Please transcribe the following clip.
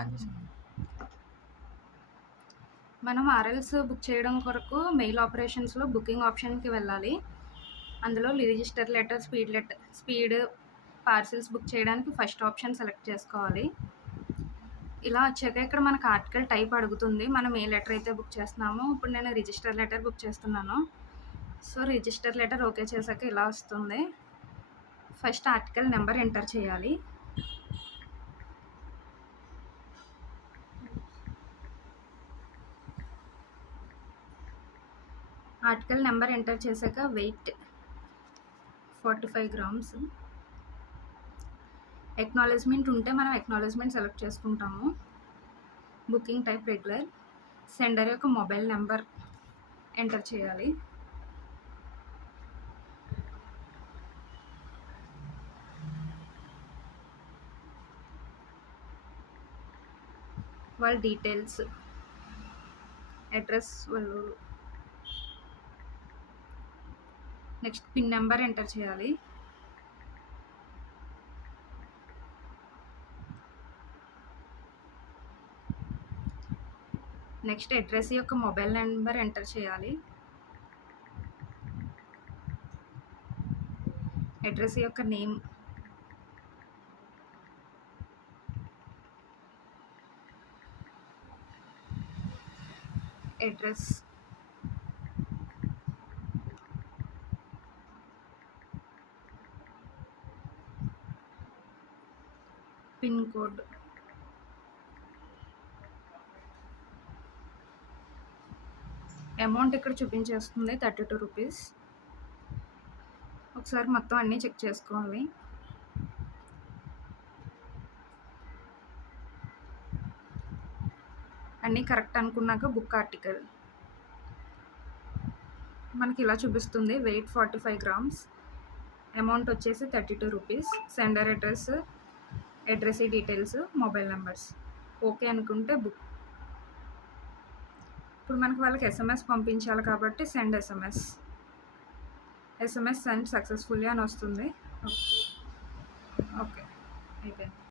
ఆన్ చేశాను. మనం ఆర్ఎల్స్ బుక్ చేయడం కొరకు మెయిల్ ఆపరేషన్స్లో బుకింగ్ ఆప్షన్కి వెళ్ళాలి. అందులో register letter, speed parcels book చేయడానికి ఫస్ట్ ఆప్షన్ సెలెక్ట్ చేసుకోవాలి. ఇలా వచ్చాక ఇక్కడ మనకు ఆర్టికల్ టైప్ అడుగుతుంది. మనం ఏ లెటర్ అయితే బుక్ చేస్తున్నామో, ఇప్పుడు నేను రిజిస్టర్ లెటర్ బుక్ చేస్తున్నాను. సో రిజిస్టర్ లెటర్ ఓకే చేశాక ఇలా వస్తుంది. ఫస్ట్ ఆర్టికల్ నెంబర్ ఎంటర్ చేయాలి. ఆర్టికల్ నెంబర్ ఎంటర్ చేశాక వెయిట్ 45 grams. ఎక్నాలెడ్జ్మెంట్ ఉంటే మనం ఎక్నాలెడ్జ్మెంట్ సెలెక్ట్ చేసుకుంటాము. Booking type regular. సెండర్ యొక్క మొబైల్ నెంబర్ ఎంటర్ చేయాలి. వాళ్ళ డీటెయిల్స్, అడ్రస్, వాళ్ళు నెక్స్ట్ పిన్ నెంబర్ ఎంటర్ చేయాలి. నెక్స్ట్ అడ్రస్ యొక్క మొబైల్ నెంబర్ ఎంటర్ చేయాలి. అడ్రస్ యొక్క name, address, pin code, amount ఇక్కడ చూపించేస్తుంది 32 రూపీస్. ఒకసారి మొత్తం అన్నీ చెక్ చేసుకోవాలి. అన్నీ కరెక్ట్ అనుకున్నాక బుక్ ఆర్టికల్ మనకి ఇలా చూపిస్తుంది. వెయిట్ 45 grams, అమౌంట్ వచ్చేసి 32 rupees, sender address details, mobile numbers. Okay అనుకుంటే బుక్. ఇప్పుడు మనకి వాళ్ళకి ఎస్ఎంఎస్ పంపించాలి కాబట్టి సెండ్ ఎస్ఎంఎస్ సెండ్ సక్సెస్ఫుల్లీ అని వస్తుంది. ఓకే అయిపోయింది.